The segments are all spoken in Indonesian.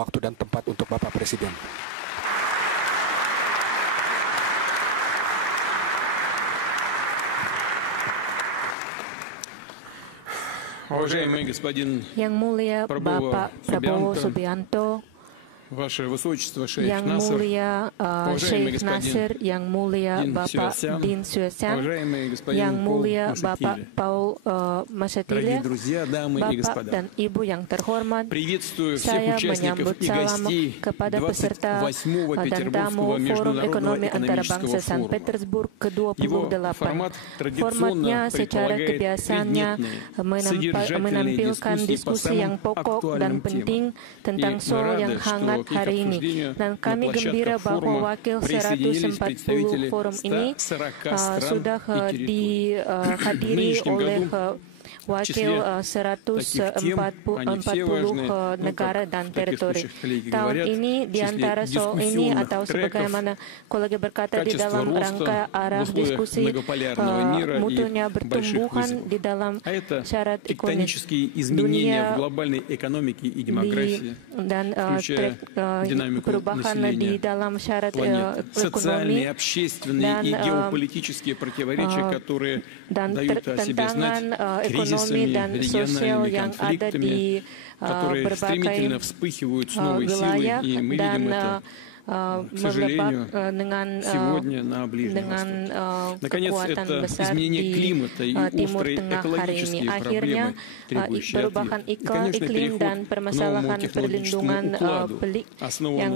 waktu dan tempat untuk Bapak Presiden. Yang mulia Bapak Prabowo Subianto, Yang mulia Sheikh Nasir, Yang mulia Bapak Din Xuexiang, Yang mulia Bapak Paul Mashatile, Bapak dan Ibu yang terhormat, saya menyambut salam kepada peserta dan tamu Forum Ekonomi Antarabangsa San Petersburg ke-28. Formatnya secara kebiasaannya menampilkan diskusi yang pokok dan penting tentang soal yang hangat hari ini, dan kami gembira bahwa wakil 140 forum ini sudah dihadiri oleh wakil 140 negara dan teritori. Tahun ini di antara soal ini atau sebagaimana kolega berkata di dalam rangka arah diskusi mutunya bertumbuhan di dalam syarat ekonomi dunia dan perubahan di dalam syarat ekonomi dan tantangan ekonomi dan sosial yang ada di berbagai wilayah dan melebat dengan kekuatan besar di Timur Tengah hari ini. Akhirnya perubahan iklim dan permasalahan perlindungan pelik yang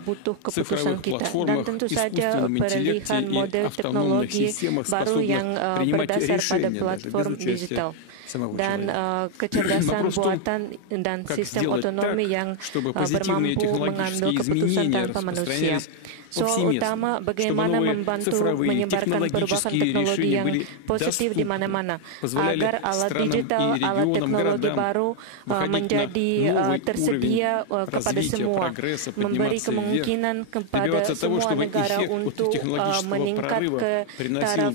butuh keputusan kita, dan tentu saja peralihan model teknologi baru yang berdasar pada platform digital dan kecerdasan buatan dan sistem otonomi yang bermampu mengambil keputusan tanpa manusia. Soal utama bagaimana membantu menyebarkan perubahan teknologi yang positif di mana-mana agar alat digital, alat teknologi baru menjadi tersedia kepada semua, memberi kemungkinan kepada semua negara untuk meningkat ke taraf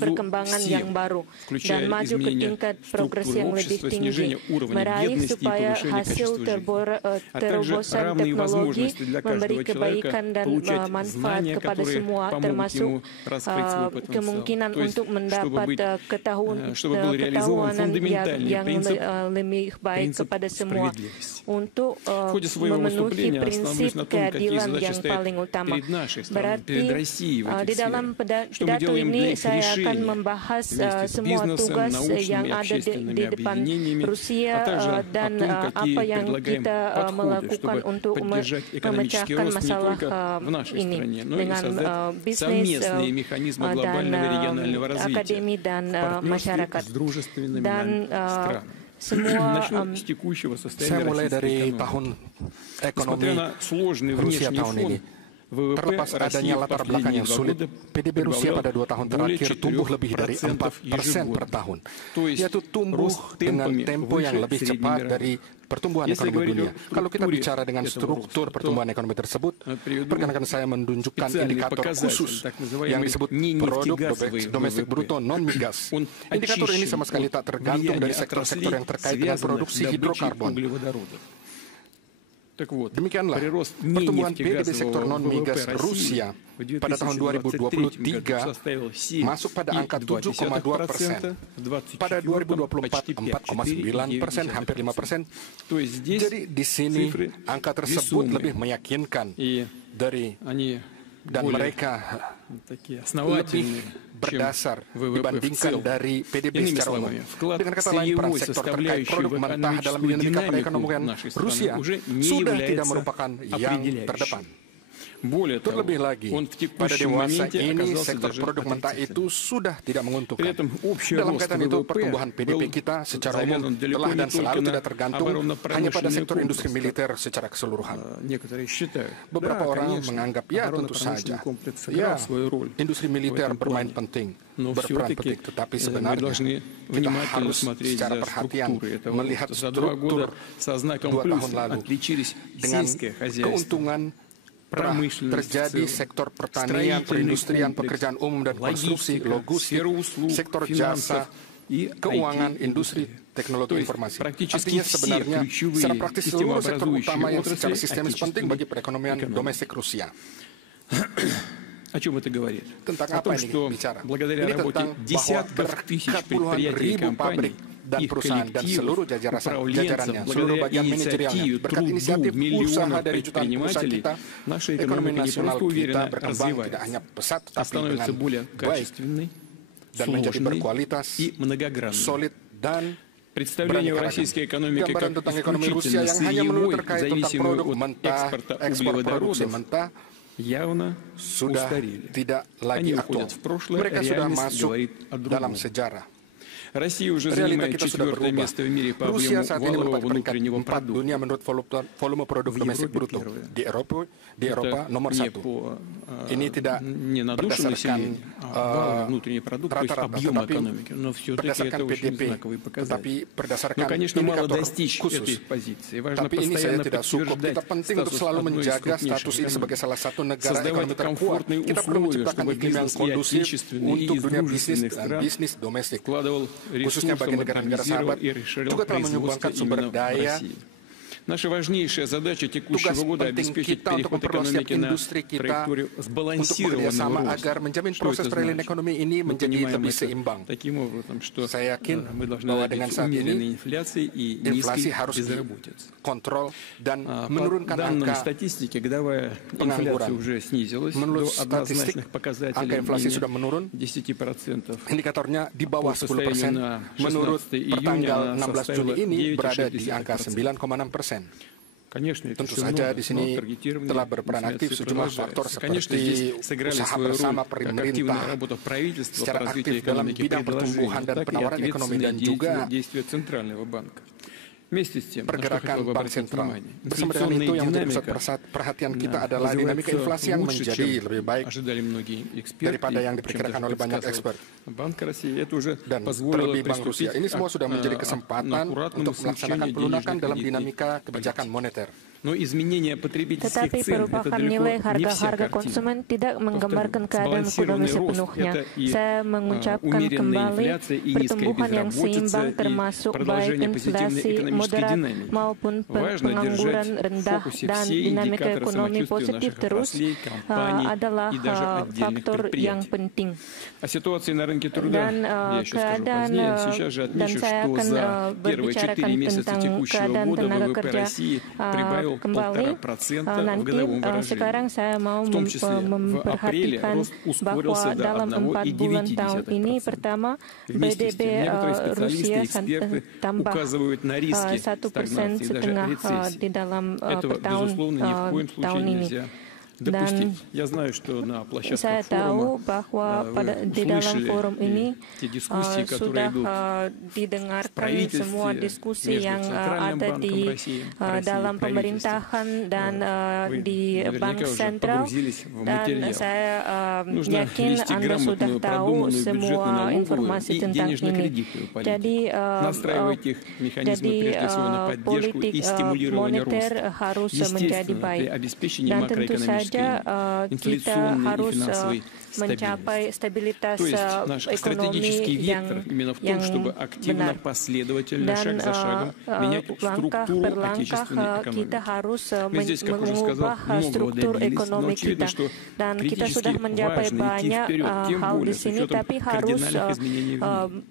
berkembangan yang baru dan maju ke tingkat progres yang lebih tinggi, meraih supaya hasil terobosan teknologi memberi kebaikan dan manfaat kepada semua, termasuk kemungkinan untuk mendapat ketahuan yang lebih baik kepada semua untuk memenuhi prinsip keadilan yang paling utama. Berarti di dalam pidato ini saya akan membahas semua tugas yang ada di depan Rusia dan apa yang kita melakukan untuk memecahkan masalah ini dengan bisnis dan akademi dan masyarakat dan semua. Saya mulai dari tahun ekonomi Rusia tahun ini. Terlepas adanya latar belakang yang sulit, PDB Rusia pada 2 tahun terakhir tumbuh lebih dari 4% per tahun, yaitu tumbuh dengan tempo yang lebih cepat dari pertumbuhan ekonomi dunia. Kalau kita bicara dengan struktur pertumbuhan ekonomi tersebut, perkenankan saya menunjukkan indikator khusus yang disebut produk domestik bruto non-migas. Indikator ini sama sekali tak tergantung dari sektor-sektor yang terkait dengan produksi hidrokarbon. Demikianlah, pertumbuhan PDB sektor non-migas Rusia pada tahun 2023 masuk pada angka 7,2%. Pada 2024, 4,9%, hampir 5%. Jadi di sini angka tersebut lebih meyakinkan dan mereka lebih berdasar dibandingkan dari PDB secara umum. Dengan kata lain, peran sektor terkait produk mentah dalam dinamika perekonomian Rusia sudah tidak merupakan yang terdepan. Terlebih lagi, pada dewasa ini sektor produk mentah itu sudah tidak menguntungkan. Dalam kaitan itu, pertumbuhan PDB kita secara umum telah dan selalu tidak tergantung hanya pada sektor industri militer secara keseluruhan. Beberapa orang menganggap, ya tentu saja, ya industri militer berperan penting, tetapi sebenarnya kita harus secara perhatian melihat struktur 2 tahun lalu dengan keuntungan terjadi sektor pertanian, perindustrian, pekerjaan umum dan konstruksi, logistik, sektor jasa, keuangan, industri, teknologi informasi. Artinya sebenarnya secara praktis seluruh sektor utama yang secara sistemis penting bagi perekonomian domestik Rusia. О чем это говорит? Tentang О apa том, ini что bicara? благодаря Ini работе tentang bahwa десятков тысяч berkat puluhan предприятий и ribu pabrik компаний, dan их perusahaan dan seluruh коллективов, jajarannya, seluruh управленцев, bagian благодаря manajerialnya, инициативе, berkat труду inisiatif usaha миллионов dari jutaan usaha предпринимателей, kita, наша ekonomi экономика не nasional просто kita уверенно berkembang tidak развивается, hanya pesat, а tapi становится dengan более baik качественной, dan menjadi сложной berkualitas, и многогранной. solid dan Представление о российской экономике как исключительно сырьевой, зависимой от экспорта углеводородов, явно устарели. Они уходят в прошлое, реальность говорит о другом. Россия уже занимает 4-е место в мире по объему валового внутреннего продукта. В Европе первое. Это не надушенный население, а валовый внутренний продукт, то есть объем экономики. Но все-таки это очень знаковый показатель. Но, конечно, мало достичь этой позиции. Важно постоянно подтверждать статус одной из крупнейших экономик. Создавать комфортные условия, чтобы бизнес и отечественный, и из дружественных стран вкладывал khususnya bagi negara-negara sahabat, juga telah menyumbangkan sumber daya. Наша важнейшая задача текущего года обеспечить переход экономики на траекторию сбалансированного роста. Что это значит? Мы понимаем это таким образом, что мы должны добиться умеренной инфляции и низкой безработицы. По данным статистики, годовая инфляция уже снизилась до однозначных показателей менее 10%. Indikatornya di bawah 10%. Menurut pertanggal 16 Juli ini berada di angka 9,6%. Tentu saja di sini telah berperan aktif sejumlah faktor seperti usaha bersama pemerintah secara aktif dalam bidang pertumbuhan dan penawaran ekonomi dan juga pergerakan bank sentral. Bersama dengan itu yang menjadi pusat perhatian kita adalah dinamika inflasi yang menjadi lebih baik daripada yang diperkirakan oleh banyak expert. Dan terlebih Bank Rusia. Ini semua sudah menjadi kesempatan untuk melaksanakan pelunakan dalam dinamika kebijakan moneter. Tetapi perubahan nilai harga-harga konsumen tidak menggambarkan keadaan ekonomi sepenuhnya. Saya mengucapkan kembali pertumbuhan yang seimbang termasuk baik inflasi moderat maupun pengangguran rendah dan dinamika ekonomi positif terus adalah faktor yang penting. Dan keadaan dan saya akan berbicarakan tentang keadaan tenaga kerja kembali. Nanti sekarang saya mau memperhatikan bahwa dalam 4 bulan tahun ini pertama BDP Rusia tambah 1,5% di dalam tahun ini. Dan saya tahu bahwa di dalam forum ini sudah didengarkan semua diskusi yang ada di dalam pemerintahan dan di bank sentral, dan saya yakin Anda sudah tahu semua informasi tentang ini. Jadi politik moneter harus menjadi baik, dan tentu saja kita harus mencapai stabilitas ekonomi yang benar. Dan langkah per langkah kita harus mengubah struktur ekonomi kita. Dan kita sudah mencapai banyak hal di sini, tapi harus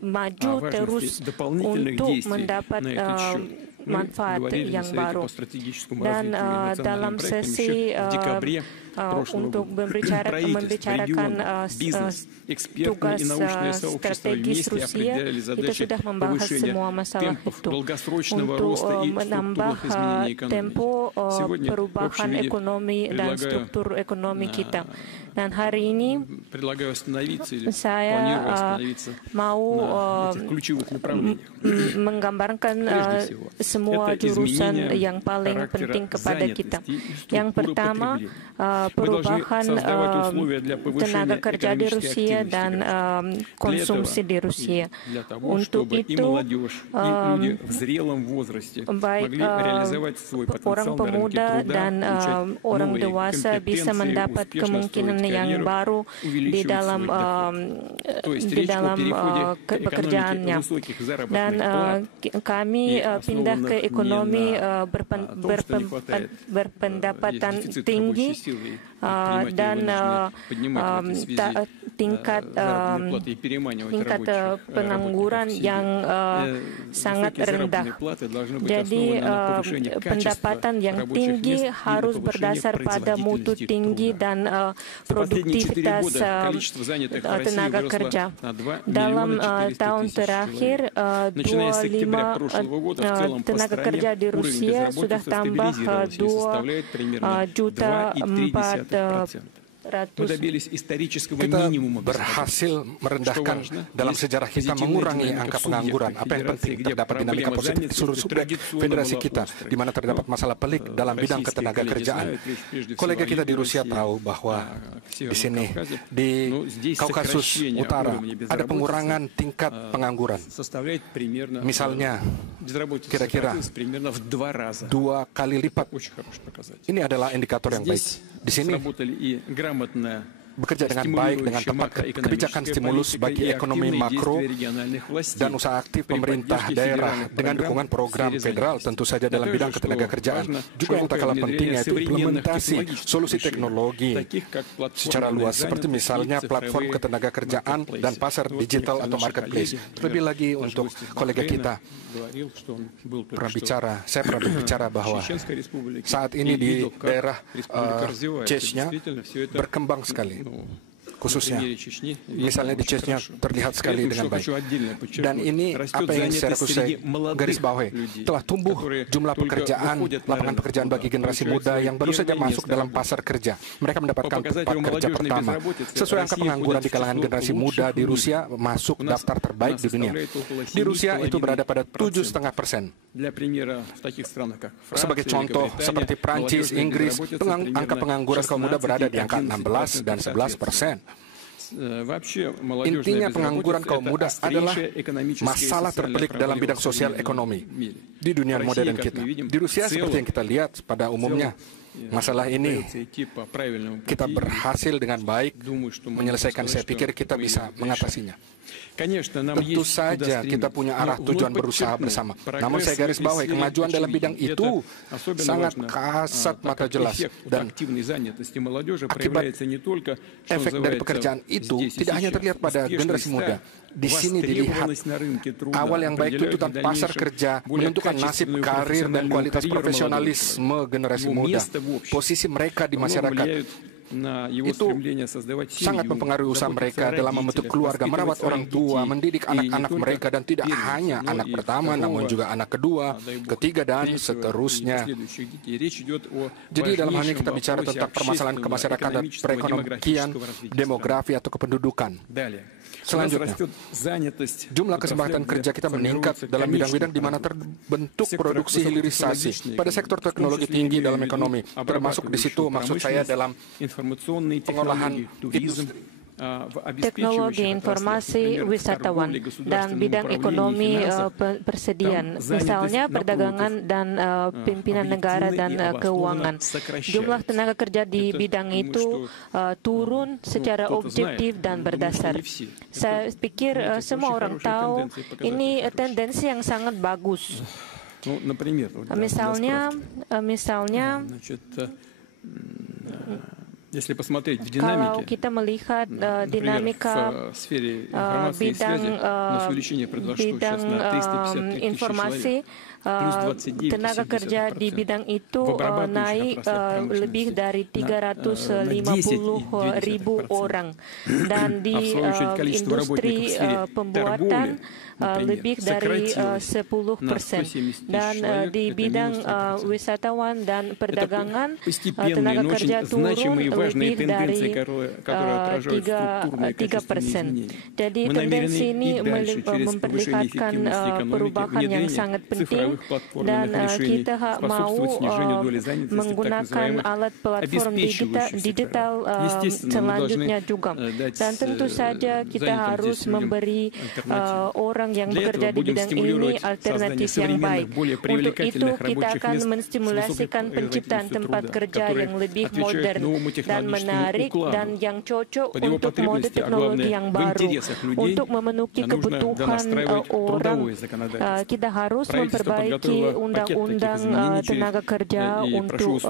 maju terus untuk mendapat manfaat yang baru. Dan dalam sesi untuk membicarakan tugas strategis Rusia, kita sudah membahas semua masalah itu untuk menambah tempo perubahan ekonomi dan struktur ekonomi kita. Dan hari ini saya mau menggambarkan semua jurusan yang paling penting kepada kita. Yang pertama, perubahan tenaga kerja di Rusia dan konsumsi di Rusia. Untuk itu, baik orang pemuda dan orang dewasa bisa mendapat kemungkinan yang baru di dalam pekerjaannya. Dan kami pindah ke ekonomi berpendapatan tinggi dan tingkat pengangguran yang sangat rendah. Jadi pendapatan yang tinggi harus berdasar pada mutu tinggi dan produktivitas tenaga kerja. Dalam tahun terakhir, 25 tenaga kerja di Rusia sudah tambah 2.400.000. Kita berhasil merendahkan dalam sejarah kita mengurangi angka pengangguran. Apa yang penting, terdapat dinamika positif di seluruh subjek federasi kita, di mana terdapat masalah pelik dalam bidang ketenaga kerjaan. Kolega kita di Rusia tahu bahwa di sini, di Kaukasus Utara, ada pengurangan tingkat pengangguran. Misalnya, kira-kira 2 kali lipat. Ini adalah indikator yang baik. Di sini, bekerja dengan baik, dengan tepat kebijakan stimulus bagi ekonomi makro dan usaha aktif pemerintah daerah dengan dukungan program federal tentu saja dalam bidang ketenaga kerjaan. Juga yang tak kalah penting yaitu implementasi solusi teknologi secara luas seperti misalnya platform ketenaga kerjaan dan pasar digital atau marketplace. Terlebih lagi untuk kolega kita saya pernah berbicara bahwa saat ini di daerah Chechnya berkembang sekali. Khususnya, misalnya di Chechnya terlihat sekali dengan baik. Dan ini apa yang saya garis bawahi, telah tumbuh jumlah pekerjaan, lapangan pekerjaan bagi generasi muda yang baru saja masuk dalam pasar kerja. Mereka mendapatkan tempat kerja pertama. Sesuai angka pengangguran di kalangan generasi muda di Rusia masuk daftar terbaik di dunia. Di Rusia itu berada pada 7,5%. Sebagai contoh, seperti Prancis, Inggris, angka pengangguran kaum muda berada di angka 16 dan 11%. Intinya pengangguran kaum muda adalah masalah terpelik dalam bidang sosial ekonomi di dunia modern kita. Di Rusia seperti yang kita lihat pada umumnya, masalah ini kita berhasil dengan baik menyelesaikan. Saya pikir kita bisa mengatasinya. Tentu saja kita punya arah tujuan berusaha bersama. Namun saya garis bawahi kemajuan dalam bidang itu sangat kasat mata jelas. Dan akibat efek dari pekerjaan itu tidak hanya terlihat pada generasi muda. Di sini dilihat awal yang baik tuntutan pasar kerja menentukan nasib karir dan kualitas profesionalisme generasi muda. Posisi mereka di masyarakat itu sangat mempengaruhi usaha mereka dalam membentuk keluarga, merawat orang tua, mendidik anak-anak mereka, dan tidak hanya anak pertama, namun juga anak kedua, ketiga, dan seterusnya. Jadi dalam hal ini kita bicara tentang permasalahan kemasyarakatan, perekonomian, demografi, atau kependudukan. Selanjutnya, jumlah kesempatan kerja kita meningkat dalam bidang-bidang di mana terbentuk produksi hilirisasi pada sektor teknologi tinggi dalam ekonomi, termasuk di situ maksud saya dalam pengolahan teknologi informasi wisatawan dan bidang ekonomi persediaan, misalnya perdagangan dan pimpinan negara dan keuangan. Jumlah tenaga kerja di bidang itu turun secara objektif dan berdasar. Saya pikir semua orang tahu ini tendensi yang sangat bagus. Misalnya kalau kita melihat dinamika bidang informasi, tenaga kerja di bidang itu naik lebih dari 350.000 orang, dan di industri pembuatan lebih dari 10%, dan di bidang wisatawan dan perdagangan tenaga kerja turun lebih dari 3%. Jadi tendensi ini memperlihatkan perubahan yang sangat penting dan kita mau menggunakan alat platform digital selanjutnya juga. Dan tentu saja kita harus memberi orang yang bekerja di bidang ini alternatif yang baik. Untuk itu kita akan menstimulasikan penciptaan tempat kerja yang lebih modern dan menarik dan yang cocok untuk mode teknologi yang baru. Untuk memenuhi kebutuhan orang, kita harus memperbaiki undang-undang tenaga kerja untuk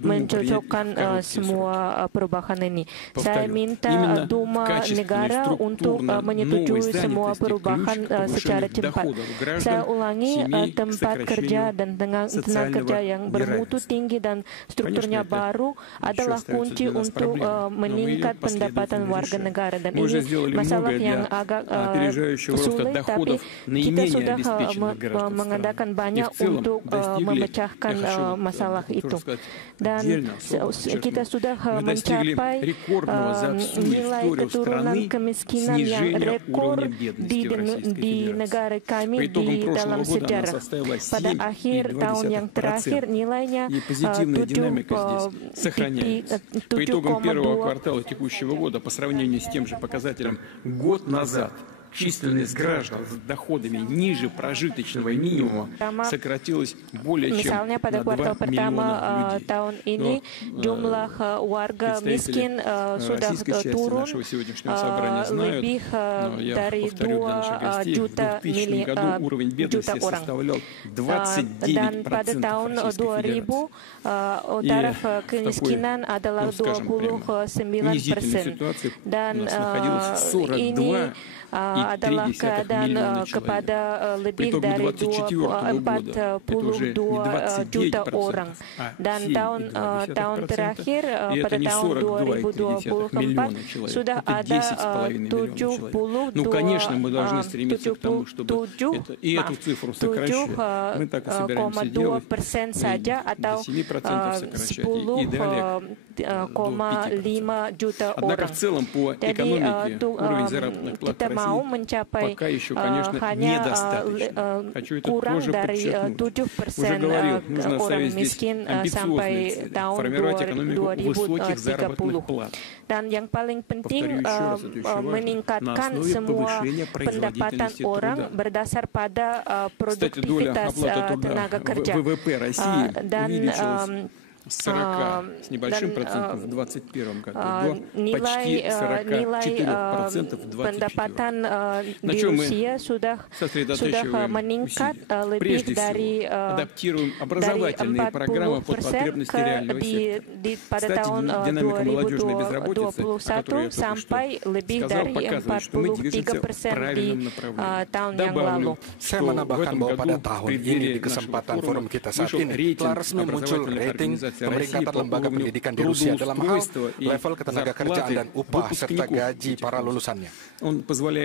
mencocokkan semua perubahan ini. Saya minta Duma negara untuk menyetujui semua perubahan secara cepat. Saya ulangi, tempat kerja dan tenaga kerja yang bermutu tinggi dan strukturnya baru adalah kunci untuk meningkat pendapatan warga negara. Dan ini masalah yang agak sulit, tapi kita sudah mengadakan banyak untuk memecahkan masalah itu. Dan kita sudah mencapai nilai keturunan kemiskinan yang rekor di negara kami di dalam sejarah. Pada akhir tahun yang terakhir nilainya 7,2. По итогам первого квартала текущего года по сравнению с тем же показателем год назад численность граждан с доходами ниже прожиточного минимума сократилась более чем на 2 миллиона людей. Tahun ini jumlah warga miskin sudah turun lebih dari 2 juta orang. Dan pada tahun 2000 taraf kemiskinan adalah 29%. Dan ini adalah keadaan kepada lebih dari 42 juta orang. Dan tahun terakhir pada tahun 2024 sudah ada 7,2% saja atau 10,5 juta orang. Jadi kita mau mencapai hanya kurang dari 7% orang miskin sampai tahun 2030. Dan yang paling penting meningkatkan semua pendapatan orang berdasar pada produktivitas tenaga kerja. Dan 40 с небольшим процентом в 2021 году до почти 44% в 2021. На чем мы сосредотачиваем усилия? Прежде всего, адаптируем образовательные программы под потребности реального сектора. Кстати, динамика молодежной безработицы, о которой я только что сказал, показывает, что мы движемся в правильном направлении. Добавлю, что в этом году в преддверии нашего форума вышел рейтинг образовательных организаций Pemeringkatan lembaga pendidikan di Rusia dalam hal level ketenagakerjaan dan upah serta gaji para lulusannya.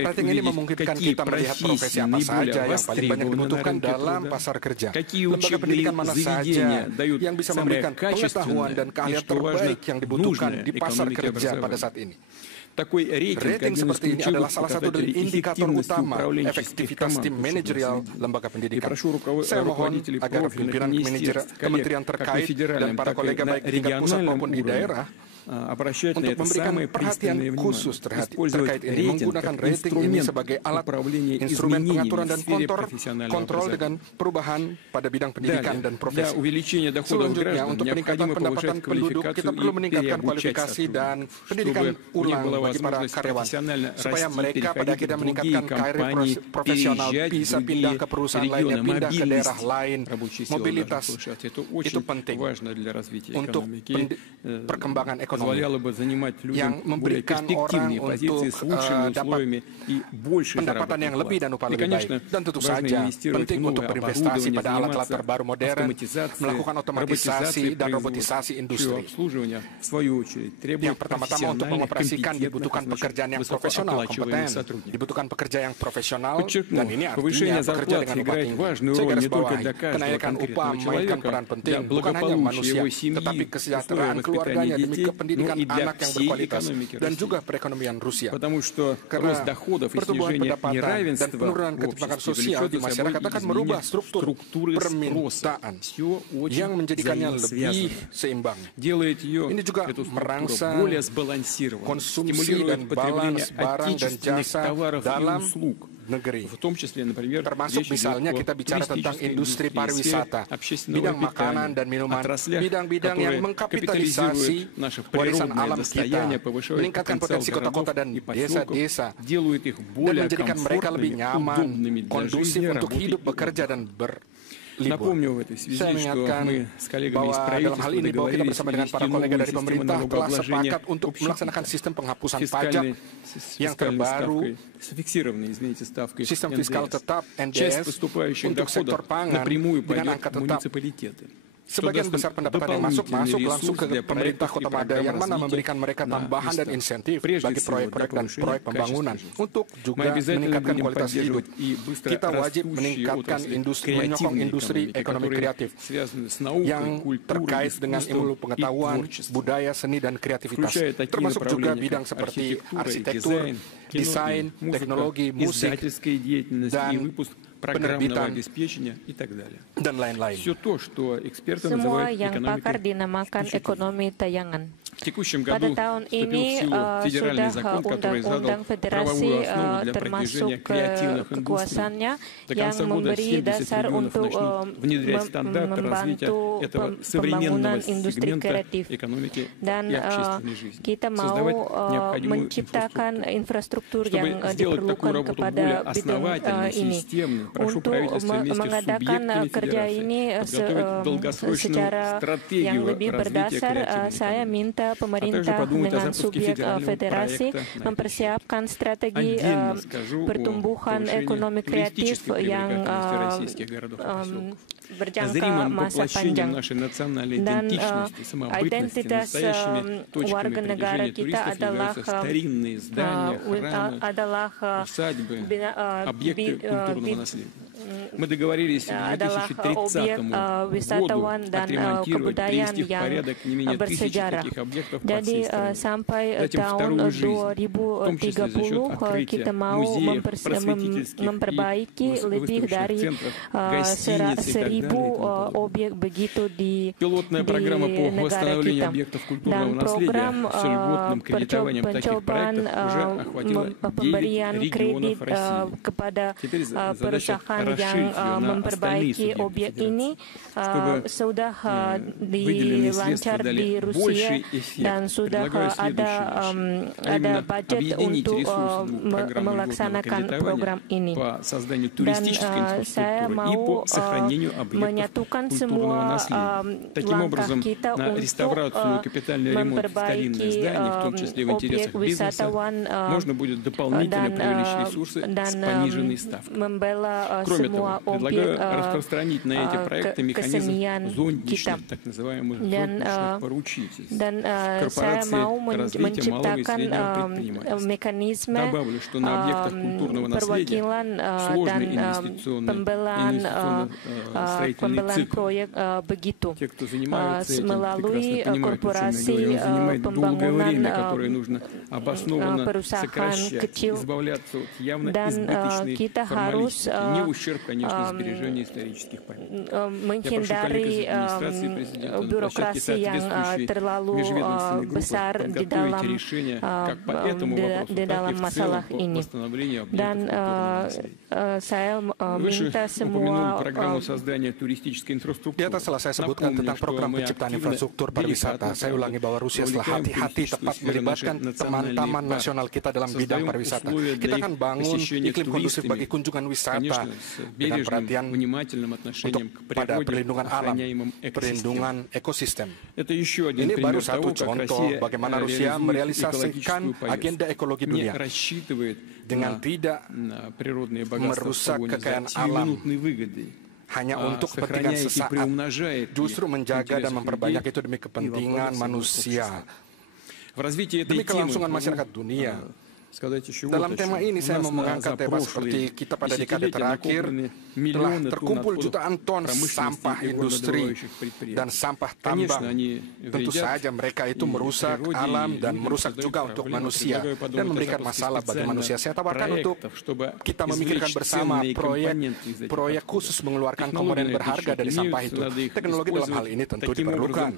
Rating ini memungkinkan kita melihat profesi apa saja yang paling banyak dibutuhkan dalam pasar kerja. Lembaga pendidikan mana saja yang bisa memberikan pengetahuan dan keahlian terbaik yang dibutuhkan di pasar kerja pada saat ini. Rating seperti ini adalah salah satu dari indikator utama efektivitas tim manajerial lembaga pendidikan. Saya mohon agar pimpinan kementerian terkait dan para kolega baik di tingkat pusat maupun di daerah untuk memberikan perhatian khusus terkait ini, menggunakan rating ini sebagai alat instrumen pengaturan dan kontrol dengan perubahan pada bidang pendidikan dan profesi. Selanjutnya, untuk peningkatan pendapatan penduduk, kita perlu meningkatkan kualifikasi dan pendidikan ulang bagi para karyawan, supaya mereka pada akhirnya meningkatkan karir profesional, bisa pindah ke perusahaan lainnya, pindah ke daerah lain. Mobilitas itu penting untuk perkembangan ekonomi yang memberikan orang untuk dapat pendapatan yang lebih dan upah lebih baik. Dan tentu saja penting untuk berinvestasi pada alat-alat terbaru modern, melakukan otomatisasi dan robotisasi industri. Yang pertama-tama untuk mengoperasikan dibutuhkan pekerjaan yang profesional, kompeten, dibutuhkan pekerja yang profesional, dan ini artinya pekerja dengan upah tinggi. Saya garis bawahi, kenaikan upah memainkan peran penting, bukan hanya manusia, tetapi kesejahteraan keluarganya demi pendidikan anak yang berkualitas dan juga perekonomian Rusia. Karena pertumbuhan pendapatan dan penurunan ketimpangan sosial di masyarakat akan merubah struktur permintaan yang menjadikannya lebih seimbang. Ini juga merangsang konsumsi dan balans barang dan jasa dalam negeri. Termasuk misalnya kita bicara tentang industri pariwisata, bidang makanan dan minuman, bidang-bidang yang mengkapitalisasi warisan alam kita, meningkatkan potensi kota-kota dan desa-desa, dan menjadikan mereka lebih nyaman, kondusif untuk hidup, bekerja, dan berlibur. Saya mengingatkan bahwa dalam hal ini bahwa kita bersama dengan para kolega dari pemerintah telah sepakat untuk melaksanakan sistem penghapusan pajak yang terbaru, sistem fiskal tetap NDS untuk sektor pangan dengan angka tetap. Sebagian besar pendapatan yang masuk langsung ke pemerintah Kota Mada yang mana memberikan mereka tambahan dan insentif bagi proyek-proyek dan proyek pembangunan untuk juga meningkatkan kualitas hidup. Kita wajib meningkatkan menyokong industri ekonomi kreatif yang terkait dengan ilmu pengetahuan, budaya, seni, dan kreativitas, termasuk juga bidang seperti arsitektur, desain, teknologi, musik, dan penerbitan, dan lain-lain. Semua yang pakar dinamakan ekonomi tayangan. Pada tahun ini sudah undang-undang federasi termasuk kekuasaannya yang memberi dasar untuk membantu pembangunan industri kreatif. Dan kita mau menciptakan infrastruktur yang diperlukan kepada bidang ini. Untuk mengadakan kerja ini secara yang lebih berdasar, saya minta pemerintah dengan subjek federasi mempersiapkan strategi pertumbuhan ekonomi kreatif yang berjangka masa panjang. Dan identitas warga negara kita adalah adalah objek wisatawan dan kebudayaan yang bersejarah. Jadi sampai tahun 2030 kita mau memperbaiki lebih dari 1.000 objek begitu di negara kita. Dan program pencobaan pemberian kredit kepada perusahaan yang memperbaiki objek ini sudah dilancar di Rusia dan sudah ada budget untuk melaksanakan program ini. Dan saya mau menyatukan semua langkah kita untuk memperbaiki objek wisatawan dan membela semua objek kesenian kita. Dan saya mau menciptakan mekanisme perwakilan dan pembelaan proyek begitu melalui korporasi pembangunan perusahaan kecil, dan kita harus menghindari birokrasi yang terlalu besar di dalam masalah ini. Dan saya minta semua di atas telah saya sebutkan tentang program penciptaan infrastruktur pariwisata. Saya ulangi bahwa Rusia setelah hati-hati tepat melibatkan teman-teman nasional kita dalam bidang pariwisata. Kita akan bangun iklim kondusif bagi kunjungan wisata dengan perhatian untuk pada perlindungan alam, perlindungan ekosistem. Ini baru satu contoh bagaimana Rusia merealisasikan agenda ekologi dunia dengan tidak merusak kekayaan alam hanya untuk kepentingan sesaat, justru menjaga dan memperbanyak itu demi kepentingan manusia, demi kelangsungan masyarakat dunia. Dalam tema ini saya mau mengangkat tema seperti kita pada dekade terakhir telah terkumpul jutaan ton sampah industri dan sampah tambang. Tentu saja mereka itu merusak alam dan merusak juga untuk manusia dan memberikan masalah bagi manusia. Saya tawarkan untuk kita memikirkan bersama proyek khusus mengeluarkan komponen berharga dari sampah itu. Teknologi dalam hal ini tentu diperlukan.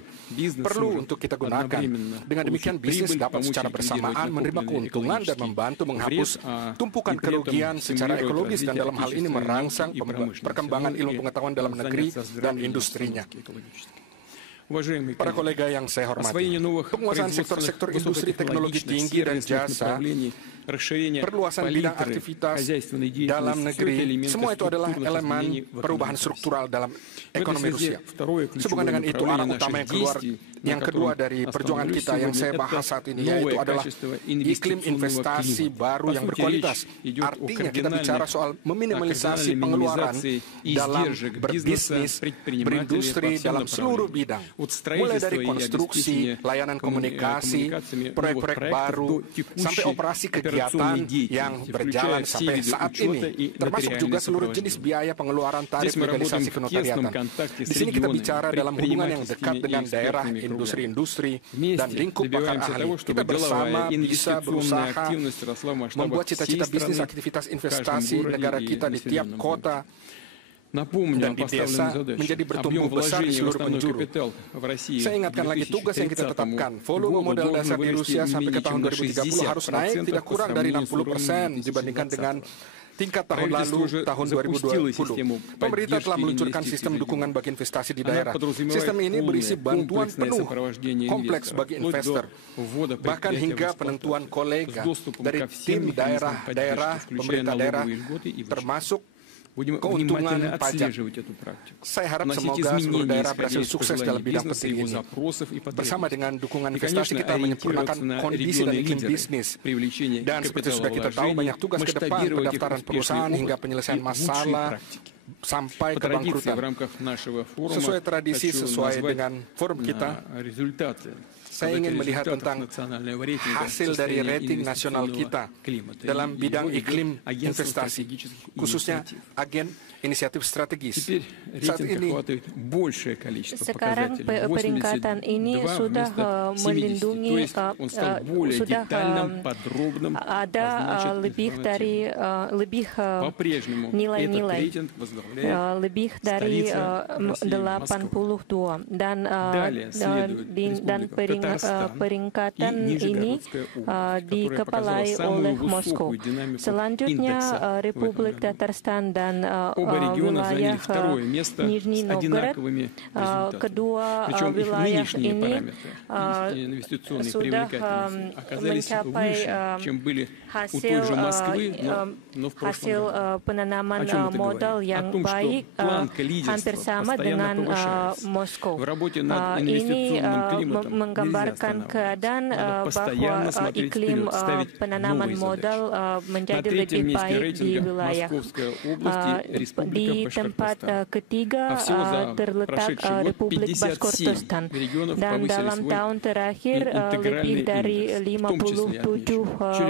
Perlu untuk kita gunakan. Dengan demikian bisnis dapat secara bersamaan menerima keuntungan dan membantu menghapus tumpukan kerugian secara ekologis dan dalam hal ini merangsang perkembangan ilmu pengetahuan dalam negeri dan industrinya. Para kolega yang saya hormati, penguasaan sektor-sektor industri teknologi tinggi dan jasa, perluasan bidang aktivitas dalam negeri, semua itu adalah elemen perubahan struktural dalam ekonomi Rusia. Sehubungan dengan itu, arah utama yang kedua dari perjuangan kita yang saya bahas saat ini, yaitu adalah iklim investasi baru yang berkualitas. Artinya kita bicara soal meminimalisasi pengeluaran dalam berbisnis, berindustri dalam seluruh bidang. Mulai dari konstruksi, layanan komunikasi, proyek-proyek baru, sampai operasi kegiatan yang berjalan sampai saat ini, termasuk juga seluruh jenis biaya pengeluaran tarif legalisasi kenotariatan. Di sini kita bicara dalam hubungan yang dekat dengan daerah, industri-industri, dan lingkup pakar ahli. Kita bersama bisa berusaha membuat cita-cita bisnis, aktivitas investasi negara kita di tiap kota dan di desa menjadi bertumbuh besar di seluruh penjuru. Saya ingatkan lagi tugas yang kita tetapkan. Volume modal dasar di Rusia sampai ke tahun 2030 harus naik tidak kurang dari 60% dibandingkan dengan tingkat tahun lalu, tahun 2020. Pemerintah telah meluncurkan sistem dukungan bagi investasi di daerah. Sistem ini berisi bantuan penuh, kompleks bagi investor, bahkan hingga penentuan kolega dari tim daerah, pemerintah daerah, termasuk keuntungan pajak. Saya harap semoga seluruh daerah berhasil sukses dalam bidang penting ini. Bersama dengan dukungan investasi kita menyempurnakan kondisi dan iklim bisnis. Dan seperti sudah kita tahu, banyak tugas ke depan, pendaftaran perusahaan hingga penyelesaian masalah sampai ke bangkrutan. Sesuai tradisi, sesuai dengan forum kita, saya ingin melihat tentang hasil dari rating nasional kita dalam bidang iklim investasi, khususnya agen inisiatif strategis. Saat ini, sekarang peringkatan ini sudah melindungi, sudah ada lebih dari nilai-nilai lebih dari 82 dan peringkatan ini dikepalai oleh Moskow. Selanjutnya Republik Tatarstan dan wilayah Nizhny Novgorod. Kedua wilayah ini sudah mencapai hasil penanaman modal yang baik, hampir sama dengan Moskow. Ini menggambarkan keadaan bahwa iklim penanaman modal menjadi lebih baik di wilayah. Di tempat ketiga terletak Republik Bashkortostan, dan dalam tahun terakhir lebih dari 57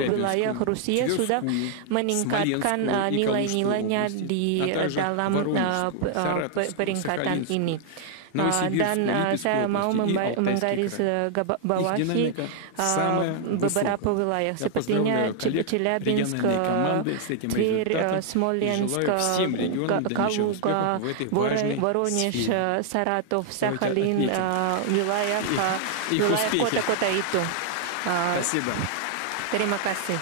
wilayah Rusia sudah meningkatkan nilai-nilainya di dalam peringkatan ini. Dan saya mau menggarisbawahi beberapa wilayah sepertinya Chelyabinsk, Tver, Smolensk, Kaluga, Voronezh, Saratov, Sakhalin, wilayah kota-kota itu. Terima kasih.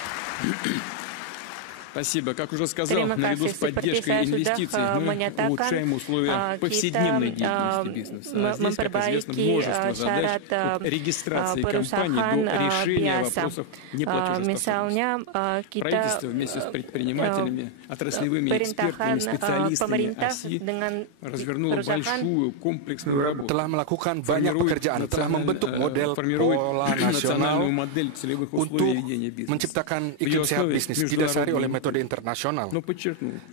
Спасибо. Как уже сказал, наряду с поддержкой инвестиций мы улучшаем условия повседневной деятельности бизнеса. А здесь, как известно, множество задач от регистрации компаний до решения вопросов неплатежеспособности. Правительство вместе с предпринимателями, отраслевыми экспертами, специалистами ОСИ развернуло большую комплексную работу. Telah melakukan banyak pekerjaan, telah membentuk model pola nasional untuk menciptakan iklim sehat bisnis didasari oleh metode internasional.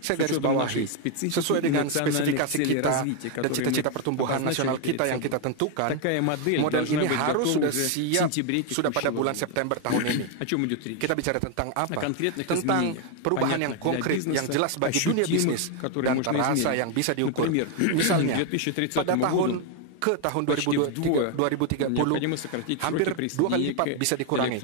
Saya garis bawahi, sesuai dengan spesifikasi kita dan cita-cita pertumbuhan nasional kita yang kita tentukan, model ini harus sudah siap sudah pada bulan September tahun ini. Kita bicara tentang apa? Tentang perubahan yang konkret, yang jelas bagi dunia bisnis dan terasa yang bisa diukur. Misalnya, pada tahun 2030, hampir 2 kali lipat bisa dikurangi.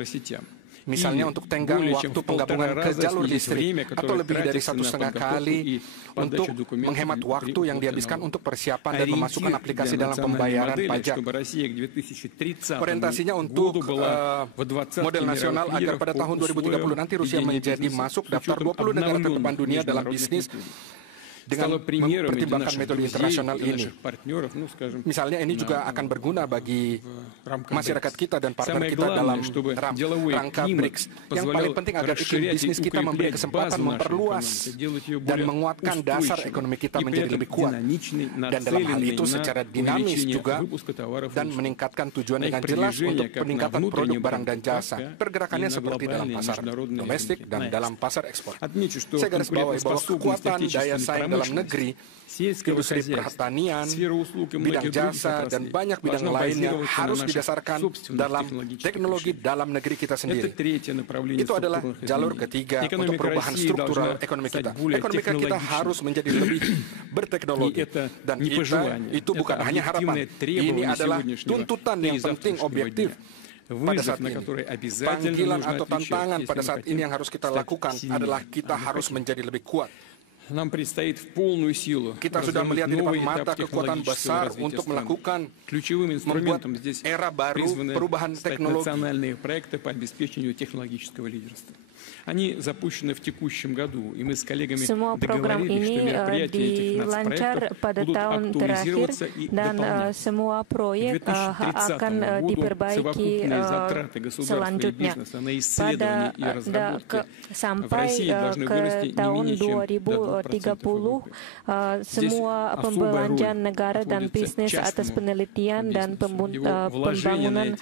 Misalnya untuk tenggang waktu penggabungan ke jalur listrik, atau lebih dari 1,5 kali untuk menghemat waktu yang dihabiskan untuk persiapan dan memasukkan aplikasi dalam pembayaran pajak. Orientasinya untuk model nasional agar pada tahun 2030 nanti Rusia menjadi masuk daftar 20 negara terdepan dunia dalam bisnis dengan mempertimbangkan metode internasional ini. Misalnya ini juga akan berguna bagi masyarakat kita dan partner kita dalam rangka BRICS. Yang paling penting agar iklim bisnis kita memberi kesempatan memperluas dan menguatkan dasar ekonomi kita menjadi lebih kuat. Dan dalam hal itu secara dinamis juga dan meningkatkan tujuan dengan jelas untuk peningkatan produk barang dan jasa. Pergerakannya seperti dalam pasar domestik dan dalam pasar ekspor. Saya garis bawahi bahwa kekuatan daya saing dalam negeri, industri pertanian, bidang jasa, dan banyak bidang lainnya harus didasarkan dalam teknologi dalam negeri kita sendiri. Itu adalah jalur ketiga untuk perubahan struktural ekonomi kita. Ekonomi kita harus menjadi lebih berteknologi. Dan itu bukan hanya harapan. Ini adalah tuntutan yang penting objektif pada saat ini. Panggilan atau tantangan pada saat ini yang harus kita lakukan adalah kita harus menjadi lebih kuat. Kita sudah melihat di depan mata kekuatan besar untuk melakukan membuat era baru perubahan teknologi. Semua program ini dilancar pada tahun terakhir dan semua proyek akan diperbaiki selanjutnya. Sampai ke tahun 2030, semua pembelanjaan negara dan bisnis atas penelitian dan pembangunan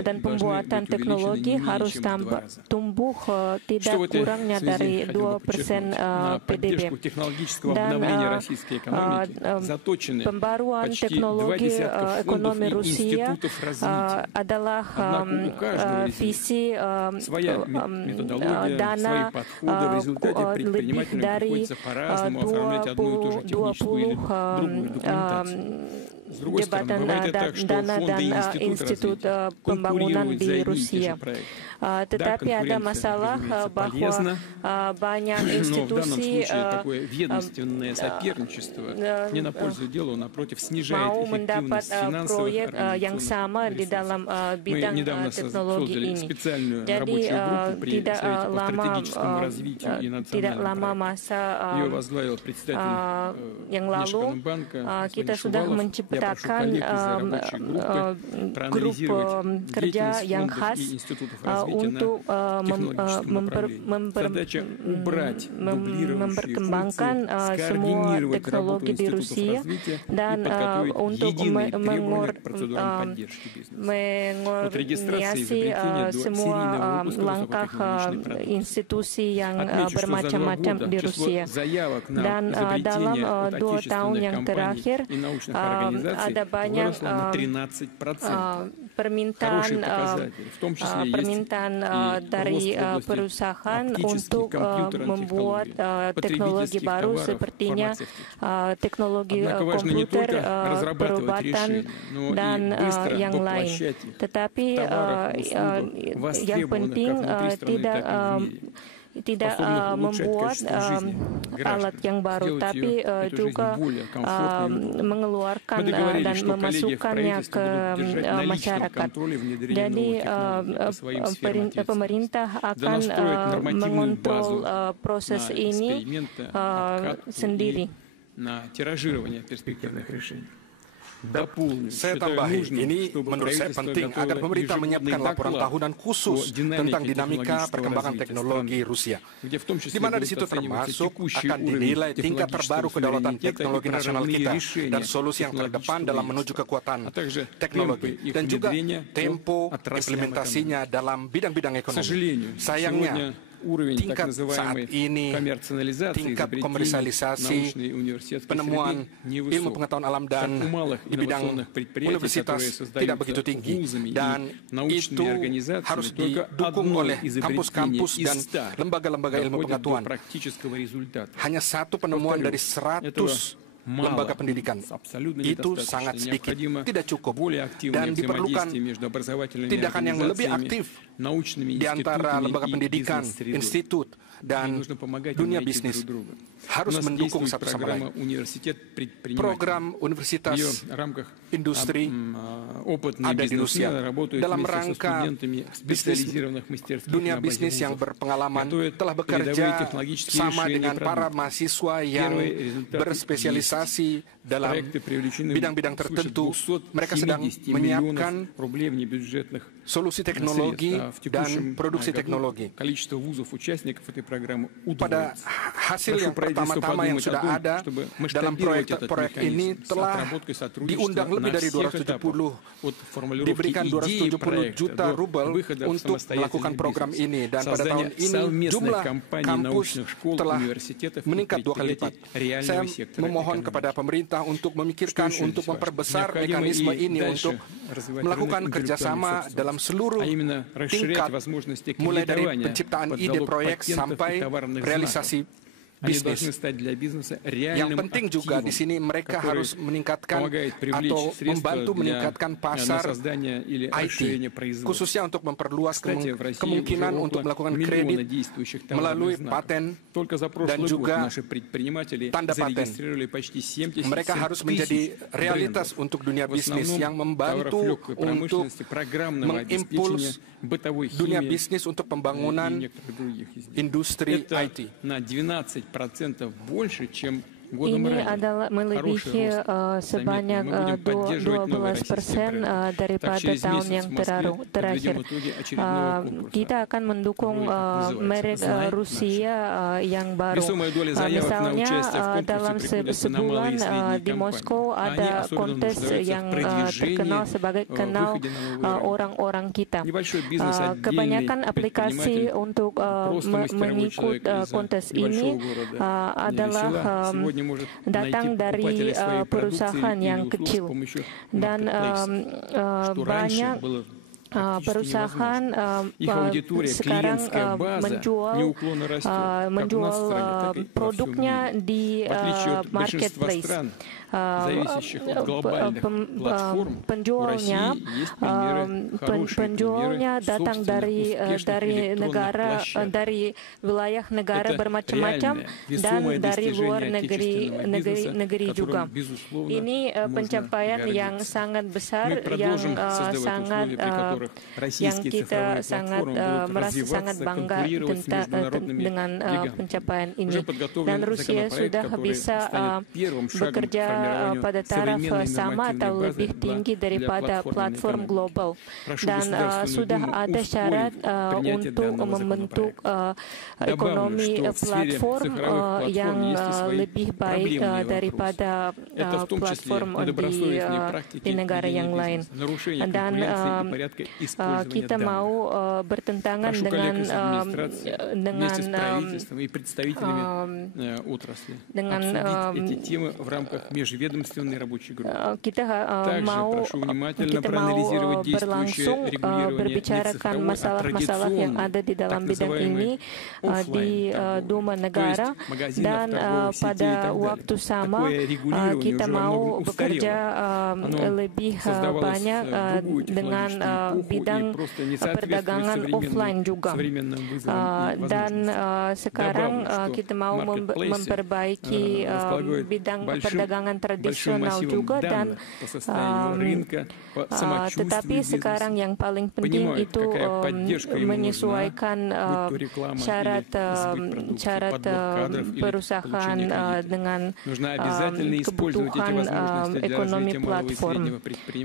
dan pembuatan teknologi harus tumbuh tidak kurangnya dari 2% PDB. Dan pembaruan teknologi ekonomi Rusia adalah visi dana lebih dari 20 jabatan dana dan institut pembangunan di Rusia. Tetapi ada masalah bahwa banyak institusi mau mendapat proyek yang sama di dalam bidang teknologi ini. Jadi tidak lama masa yang lalu kita sudah menciptakan grup kerja yang khas untuk memperkembangkan semua teknologi di Rusia dan untuk mengorganisasi semua langkah institusi yang bermacam-macam di Rusia. Dan dalam 2 tahun yang terakhir ada banyak permintaan dari perusahaan untuk membuat teknologi baru sepertinya teknologi komputer, perobatan dan yang lain. Tetapi yang penting tidak membuat alat yang baru, tapi juga mengeluarkan dan memasukkannya ke masyarakat. Jadi pemerintah akan mengontrol proses ini sendiri. Saya tambahi, ini menurut saya penting agar pemerintah menyiapkan laporan tahunan khusus tentang dinamika perkembangan teknologi Rusia, di mana di situ termasuk akan dinilai tingkat terbaru kedaulatan teknologi nasional kita dan solusi yang terdepan dalam menuju kekuatan teknologi, dan juga tempo implementasinya dalam bidang-bidang ekonomi. Sayangnya, tingkat saat ini, tingkat komersialisasi, penemuan ilmu pengetahuan alam dan di bidang universitas tidak begitu tinggi. Dan itu harus didukung oleh kampus-kampus dan lembaga-lembaga ilmu pengetahuan. Hanya satu penemuan dari 100 lembaga pendidikan. Itu sangat sedikit, tidak cukup. Dan diperlukan tindakan yang lebih aktif di antara lembaga pendidikan, institut, dan dunia bisnis. Harus mendukung satu sama lain. Program universitas industri ada di Rusia dalam rangka dunia bisnis yang berpengalaman telah bekerja sama dengan para mahasiswa yang berspesialisasi dalam bidang-bidang tertentu. Mereka sedang menyiapkan solusi teknologi dan produksi teknologi. Pada hasil yang pertama-tama yang sudah ada dalam proyek ini telah diundang lebih dari 270, diberikan 270 juta rubel untuk melakukan program ini. Dan pada tahun ini jumlah kampus telah meningkat 2 kali lipat. Saya memohon kepada pemerintah untuk memikirkan untuk memperbesar mekanisme ini untuk melakukan kerjasama dalam seluruh tingkat, mulai dari penciptaan ide proyek sampai realisasi bisnis. Yang penting juga di sini mereka harus meningkatkan atau membantu meningkatkan pasar IT, khususnya untuk memperluas kemungkinan untuk melakukan kredit melalui paten dan juga tanda paten. Mereka harus menjadi realitas untuk dunia bisnis yang membantu untuk mengimpuls dunia bisnis untuk pembangunan industri IT. Ini adalah melebihi sebanyak 12% daripada tahun yang terakhir. Kita akan mendukung merek Rusia yang baru. Misalnya dalam sebulan di Moskow ada kontes yang terkenal sebagai kenal orang-orang kita. Kebanyakan aplikasi untuk mengikut kontes ini adalah datang dari perusahaan yang kecil dan banyak perusahaan sekarang menjual produknya di marketplace. Penjualnya datang dari wilayah negara bermacam-macam dan dari luar negeri juga. Ini pencapaian yang sangat besar, yang kita merasa sangat bangga dengan pencapaian ini. Dan Rusia sudah bisa bekerja pada taraf sama atau lebih tinggi daripada platform global. Dan sudah ada syarat untuk membentuk ekonomi platform yang lebih baik daripada platform di negara yang lain. Dan kita mau bertentangan dengan kita mau berlangsung berbicarakan masalah-masalah yang ada di dalam bidang ini di Duma negara, dan pada waktu sama kita mau bekerja lebih banyak dengan bidang perdagangan offline juga. Dan sekarang kita mau memperbaiki bidang perdagangan tradisional juga, dan tetapi sekarang yang paling penting itu menyesuaikan syarat perusahaan dengan kebutuhan ekonomi platform.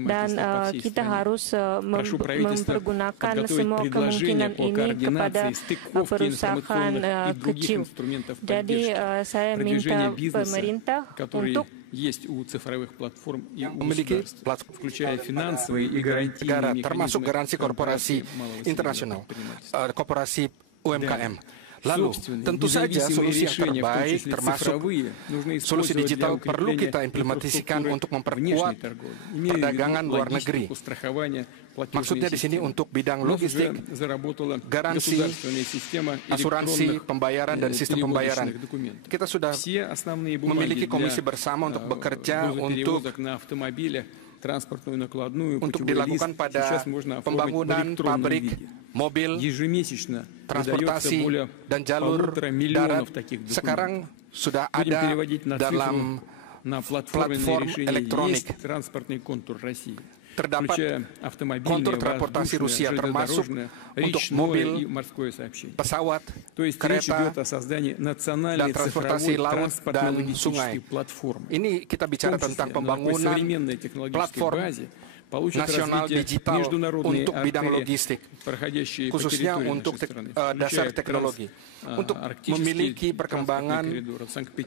Dan kita harus mempergunakan semua kemungkinan ini kepada perusahaan kecil. Jadi saya minta pemerintah untuk memiliki platform negara, termasuk garansi korporasi internasional, korporasi UMKM. Lalu, tentu saja solusi yang terbaik termasuk solusi digital perlu kita implementasikan untuk memperkuat perdagangan luar negeri. Maksudnya di sini untuk bidang logistik, garansi, asuransi, pembayaran, dan sistem pembayaran. Kita sudah memiliki komisi bersama untuk bekerja untuk dilakukan pada pembangunan pabrik, mobil, transportasi, dan jalur darat. Sekarang sudah ada dalam platform elektronik. Terdapat kontur transportasi Rusia termasuk untuk mobil, pesawat, kereta, dan transportasi laut dan sungai. Ini kita bicara tentang pembangunan platform nasional digital untuk bidang logistik, khususnya untuk dasar teknologi, untuk memiliki perkembangan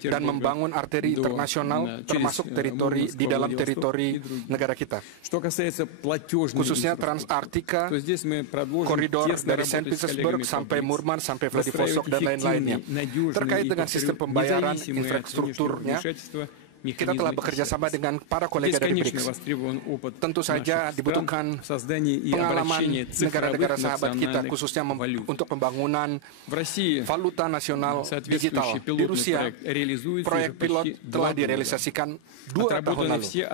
dan membangun arteri internasional termasuk di dalam teritori negara kita. Khususnya Transartika, koridor dari Saint Petersburg sampai Murmansk, sampai Vladivostok, dan lain-lainnya. Terkait dengan sistem pembayaran, infrastrukturnya, kita telah bekerja sama dengan para kolega dari BRICS. Tentu saja dibutuhkan pengalaman negara-negara sahabat kita, khususnya untuk pembangunan valuta nasional digital. Di Rusia, proyek pilot telah direalisasikan 2 tahun lalu.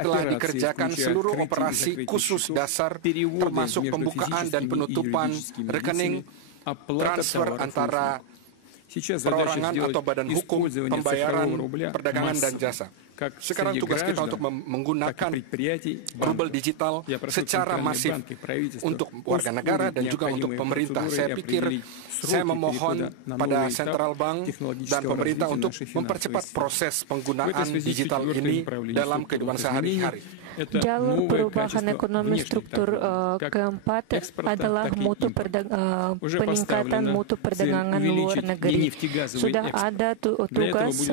Telah dikerjakan seluruh operasi khusus dasar, termasuk pembukaan dan penutupan rekening, transfer antara perorangan atau badan hukum, pembayaran, perdagangan, dan jasa. Sekarang tugas kita untuk menggunakan rubel digital secara masif untuk warga negara dan juga untuk pemerintah. Saya pikir saya memohon pada Central Bank dan pemerintah untuk mempercepat proses penggunaan digital ini dalam kehidupan sehari-hari. Jalur perubahan ekonomi struktur keempat adalah peningkatan mutu perdagangan luar negeri. Sudah ada tugas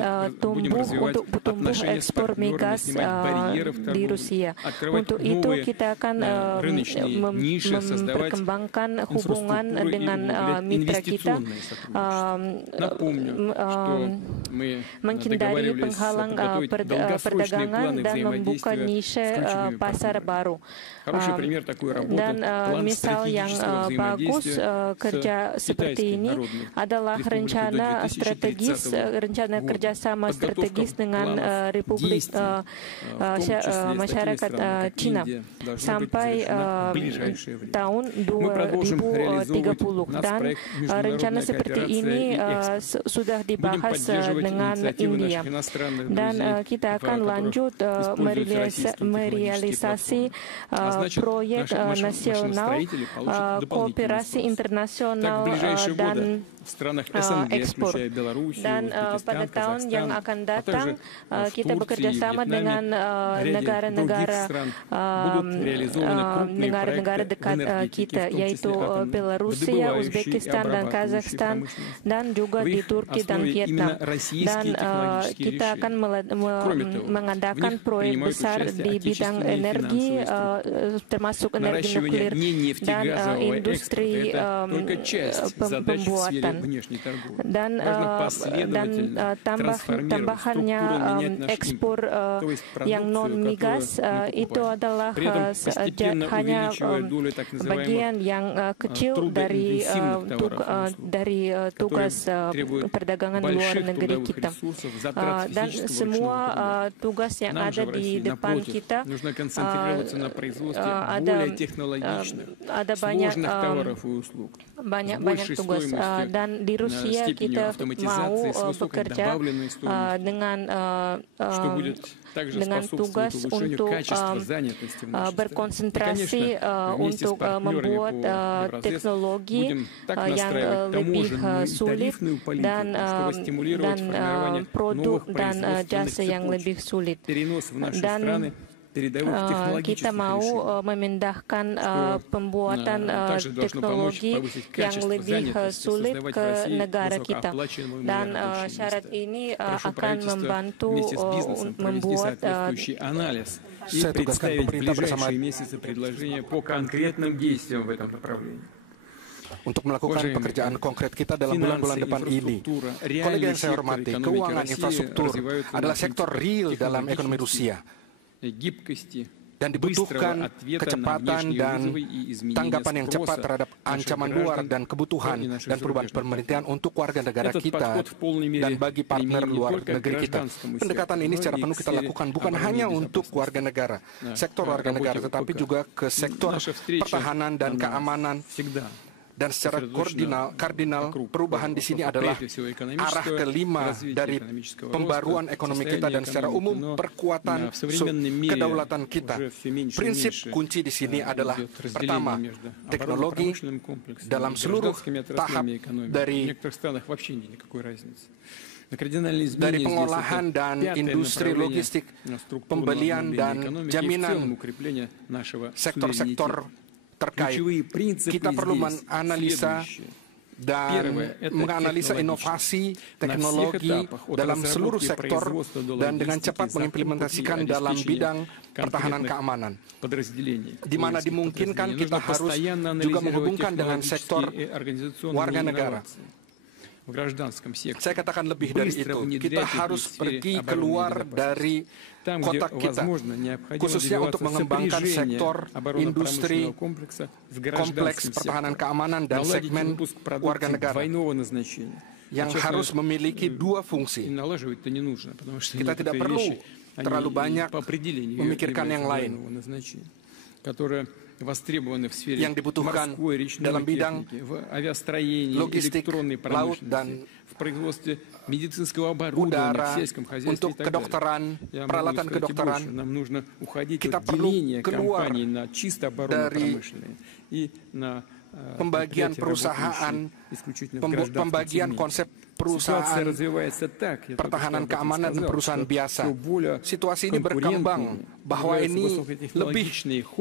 untuk tumbuh ekspor migas di Rusia. Untuk itu kita akan memperkembangkan hubungan dengan mitra kita, menghindari penghalang perdagangan dan membuka niche pasar baru. Dan misal yang bagus kerja seperti ini adalah rencana strategis, rencana kerjasama strategis dengan Republik Masyarakat Cina sampai tahun 2030. Dan rencana seperti ini sudah dibahas dengan India. Dan kita akan lanjut merealisasi proyek nasional, kooperasi internasional dan ekspor. Dan pada tahun yang akan datang kita bekerja sama dengan negara-negara dekat kita, yaitu Belarusia, Uzbekistan, dan Kazakhstan, dan juga di Turki dan Vietnam. Dan kita akan mengadakan proyek besar di bidang energi, termasuk energi nuklir dan industri pembuatan. Dan tambahannya ekspor yang non migas itu adalah hanya bagian yang kecil dari tugas perdagangan luar negeri kita. Dan semua tugas yang ada di depan kita ada banyak tugas. Dan di Rusia kita mau bekerja dengan tugas untuk berkonsentrasi untuk membuat teknologi yang lebih sulit dan produk dan jasa yang lebih sulit. Dan kita mau memindahkan pembuatan teknologi yang lebih sulit ke negara kita. Dan syarat ini akan membantu membuat saya tugaskan pemerintah bersama untuk melakukan pekerjaan konkret kita dalam bulan-bulan depan ini. Kolega yang saya hormati, keuangan, infrastruktur adalah sektor real dalam ekonomi Rusia dan dibutuhkan kecepatan dan tanggapan yang cepat terhadap ancaman luar dan kebutuhan dan perubahan pemerintahan untuk warga negara kita dan bagi partner luar negeri kita. Pendekatan ini secara penuh kita lakukan bukan hanya untuk warga negara, sektor warga negara, tetapi juga ke sektor pertahanan dan keamanan. Dan secara kardinal, perubahan di sini adalah arah kelima dari pembaruan ekonomi kita dan secara umum perkuatan kedaulatan kita. Prinsip kunci di sini adalah pertama, teknologi dalam seluruh tahap dari pengolahan dan industri logistik, pembelian dan jaminan sektor-sektor terkait. Kita perlu menganalisa inovasi teknologi dalam seluruh sektor dan dengan cepat mengimplementasikan dalam bidang pertahanan keamanan. Di mana dimungkinkan kita harus juga menghubungkan dengan sektor warga negara. Saya katakan lebih dari itu, kita harus pergi keluar dari kotak kita, khususnya untuk mengembangkan sektor industri kompleks pertahanan keamanan dan segmen warga negara yang harus memiliki dua fungsi. Kita tidak perlu terlalu banyak memikirkan yang lain yang dibutuhkan dalam bidang logistik, laut, dan udara, untuk kedokteran, peralatan kedokteran. Kita perlu keluar dari pembagian perusahaan, pembagian konsep perusahaan pertahanan keamanan dan perusahaan biasa. Situasi ini berkembang bahwa ini lebih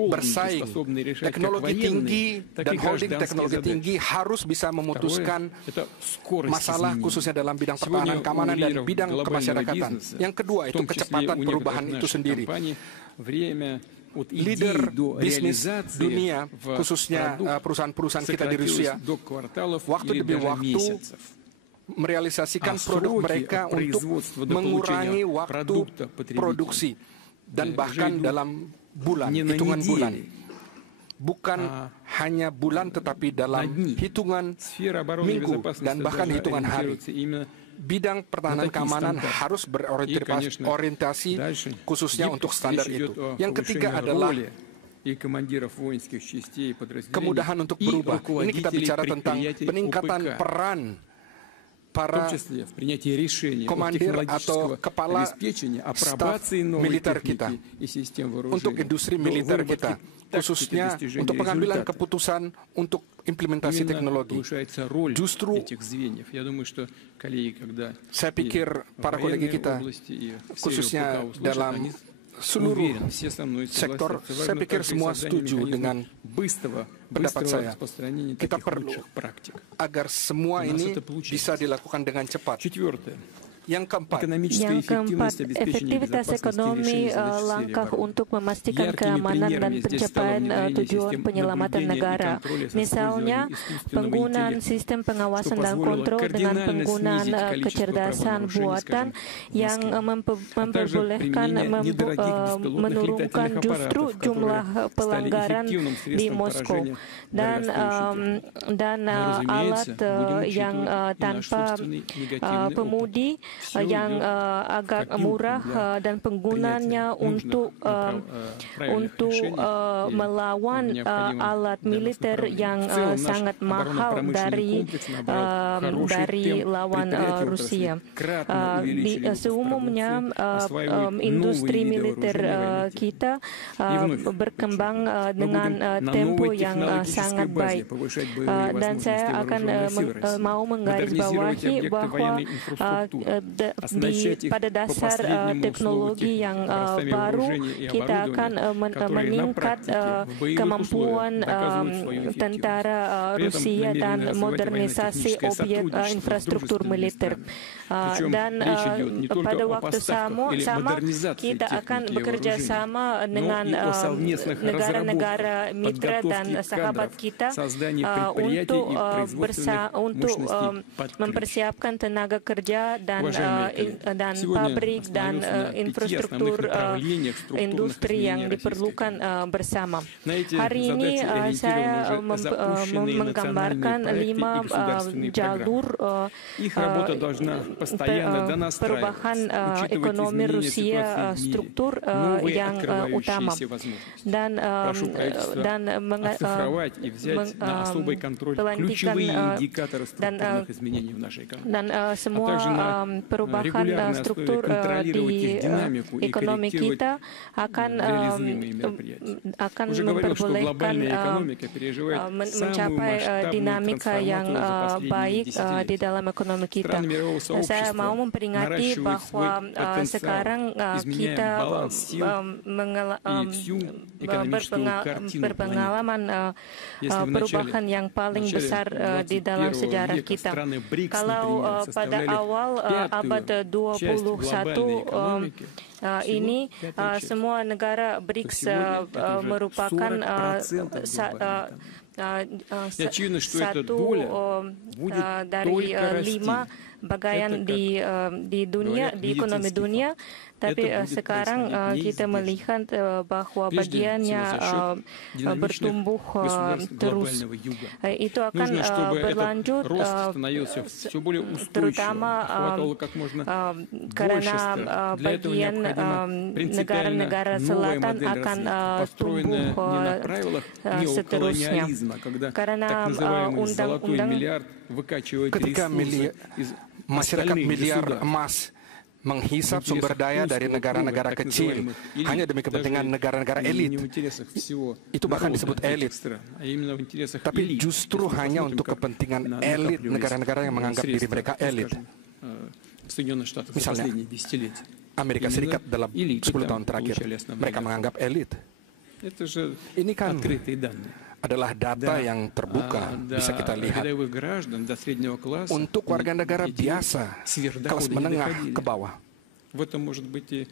bersaing. Teknologi tinggi dan holding teknologi tinggi harus bisa memutuskan masalah khususnya dalam bidang pertahanan keamanan dan bidang kemasyarakatan. Yang kedua itu kecepatan perubahan itu sendiri. Leader bisnis dunia, khususnya perusahaan-perusahaan kita di Rusia, waktu demi waktu merealisasikan produk mereka untuk mengurangi waktu produksi dan bahkan dalam bulan, hitungan bulan. Bukan hanya bulan tetapi dalam hitungan minggu dan bahkan hitungan hari. Bidang pertahanan keamanan harus berorientasi khususnya untuk standar itu. Yang ketiga adalah kemudahan untuk berubah. Ini kita bicara tentang peningkatan peran para komandir atau kepala staf militer kita untuk industri militer kita, khususnya untuk pengambilan keputusan untuk implementasi teknologi. Justru saya pikir para kolega kita, khususnya dalam seluruh sektor, saya pikir semua setuju dengan pendapat saya. Kita perlu agar semua ini bisa dilakukan dengan cepat. Yang keempat, efektivitas ekonomi, langkah untuk memastikan keamanan dan pencapaian tujuan penyelamatan negara. Misalnya, penggunaan sistem pengawasan dan kontrol dengan penggunaan kecerdasan buatan yang memperbolehkan menurunkan justru jumlah pelanggaran di Moskow dan alat yang tanpa pemudi yang agak murah dan penggunaannya untuk melawan alat militer yang sangat mahal dari lawan Rusia. Seumumnya industri militer kita berkembang dengan tempo yang sangat baik, dan saya akan mau menggarisbawahi bahwa pada dasar teknologi yang baru, kita akan meningkat kemampuan tentara Rusia dan modernisasi objek infrastruktur militer. Dan pada waktu sama kita akan bekerja sama dengan negara-negara mitra dan sahabat kita untuk mempersiapkan tenaga kerja dan pabrik dan infrastruktur industri yang diperlukan bersama. Hari ini saya menggambarkan 5 jalur perubahan ekonomi Rusia struktur yang utama dan pelantikan dan semua perubahan struktur di ekonomi kita akan memperbolehkan mencapai dinamika yang baik di dalam ekonomi kita. Saya mau memperingati bahwa sekarang kita berpengalaman perubahan yang paling besar di dalam sejarah kita. Kalau pada awal abad 21 ini semua negara BRICS merupakan satu dari 5 bagian di dunia, di ekonomi dunia, tapi sekarang kita melihat bahwa bagiannya bertumbuh terus. Itu akan berlanjut terutama karena bagian negara-negara selatan akan tumbuh seterusnya. Karena undang-undang ketika masyarakat miliar emas menghisap sumber daya dari negara-negara kecil hanya demi kepentingan negara-negara elit. Itu bahkan disebut elit. Tapi justru hanya untuk kepentingan elit negara-negara yang menganggap diri mereka elit. Misalnya Amerika Serikat dalam 10 tahun terakhir, mereka menganggap elit. Ini kan adalah data yang terbuka, bisa kita lihat. Untuk warga negara biasa, kelas menengah ke bawah,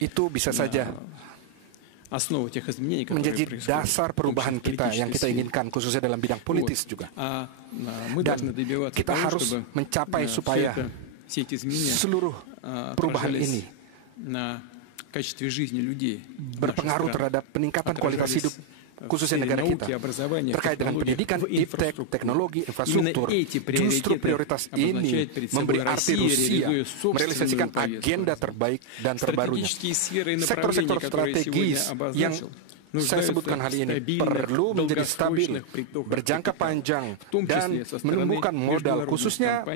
itu bisa saja menjadi dasar perubahan kita yang kita inginkan, khususnya dalam bidang politis juga. Dan kita harus mencapai supaya seluruh perubahan ini berpengaruh terhadap peningkatan kualitas hidup khususnya negara kita, terkait dengan pendidikan, iptek, teknologi, infrastruktur. Justru prioritas ini memberi arti Rusia merealisasikan agenda terbaik dan terbarunya. Sektor-sektor strategis yang saya sebutkan hal ini perlu menjadi stabil, berjangka panjang, dan menumbuhkan modal, khususnya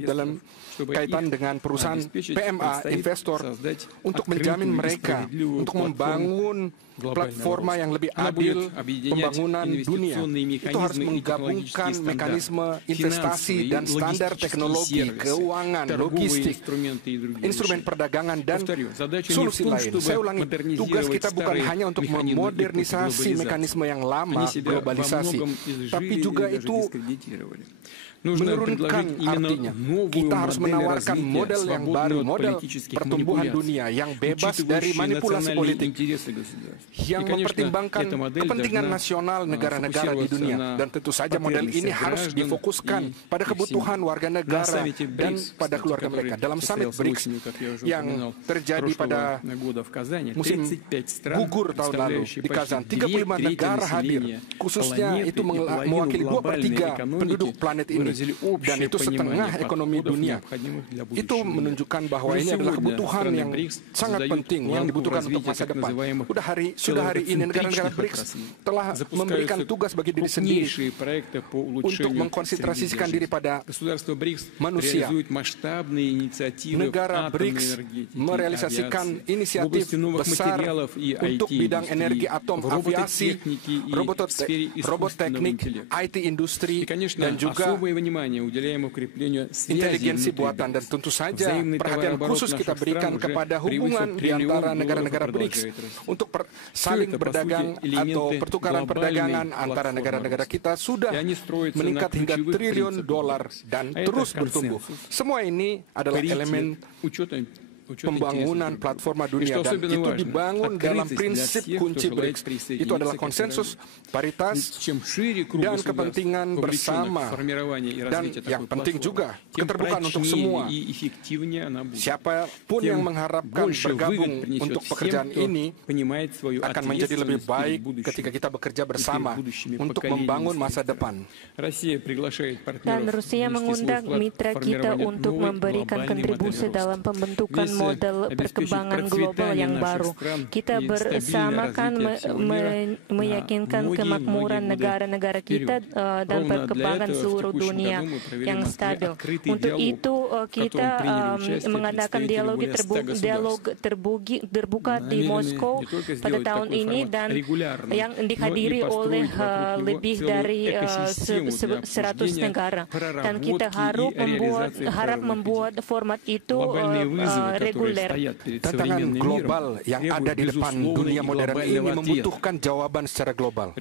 dalam kaitan dengan perusahaan PMA, investor, untuk menjamin mereka, untuk membangun platforma yang lebih adil pembangunan dunia. Itu harus menggabungkan mekanisme investasi dan standar teknologi, keuangan, logistik, instrumen perdagangan, dan solusi lain. Saya ulangi, tugas kita bukan hanya untuk memodernisasi mekanisme yang lama, globalisasi, tapi juga itu menurunkan artinya. Kita harus menawarkan model yang baru, model pertumbuhan dunia yang bebas dari manipulasi politik, yang mempertimbangkan kepentingan nasional negara-negara di dunia. Dan tentu saja model ini harus difokuskan pada kebutuhan warga negara dan pada keluarga mereka. Dalam summit BRICS yang terjadi pada musim gugur tahun lalu di Kazan, 35 negara hadir, khususnya itu mewakili 2/3 penduduk planet ini. Dan itu setengah ekonomi dunia. Itu menunjukkan bahwa ini adalah kebutuhan yang sangat penting yang dibutuhkan untuk masa depan. Sudah hari ini negara-negara BRICS telah memberikan tugas bagi diri sendiri untuk mengkonsentrasikan diri pada manusia. Negara BRICS merealisasikan inisiatif besar untuk bidang energi atom, aviasi, robot teknik, IT industri, dan juga inteligensi buatan. Dan tentu saja perhatian khusus kita berikan kepada hubungan di antara negara-negara BRICS untuk saling berdagang atau pertukaran perdagangan antara negara-negara kita sudah meningkat hingga triliun dolar dan terus bertumbuh. Semua ini adalah elemen pembangunan platforma dunia dan itu dibangun dalam prinsip kunci BRICS. Itu adalah konsensus, paritas, dan kepentingan bersama. Dan yang penting juga keterbukaan untuk semua. Siapapun yang mengharapkan bergabung untuk pekerjaan ini akan menjadi lebih baik ketika kita bekerja bersama untuk membangun masa depan. Dan Rusia mengundang mitra kita untuk memberikan kontribusi dalam pembentukan model perkembangan global yang baru. Kita bersama kan meyakinkan kemakmuran negara-negara kita dan perkembangan seluruh dunia yang stabil. Untuk itu kita mengadakan dialog terbuka di Moskow pada tahun ini dan yang dihadiri oleh lebih dari 100 negara. Dan kita harap membuat format itu reguler. Tantangan global yang ada di depan dunia modern ini membutuhkan jawaban secara global.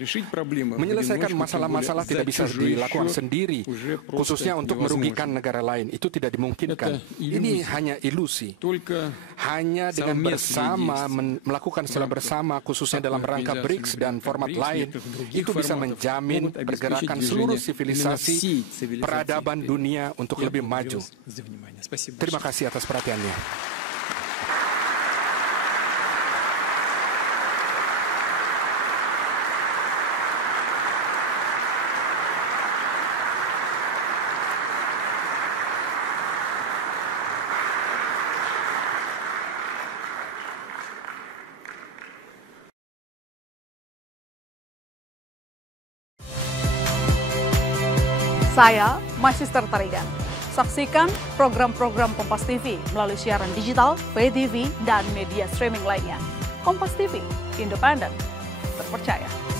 Menyelesaikan masalah-masalah tidak bisa dilakukan sendiri, khususnya untuk merugikan negara lain. Itu tidak dimungkinkan. Ini hanya ilusi. Hanya dengan bersama, melakukan secara bersama, khususnya dalam rangka BRICS dan format lain, itu bisa menjamin pergerakan seluruh sivilisasi peradaban dunia untuk lebih maju. Terima kasih atas perhatiannya. Saya Magister Tarigan. Saksikan program-program Kompas TV melalui siaran digital, pay TV, dan media streaming lainnya. Kompas TV, independen, terpercaya.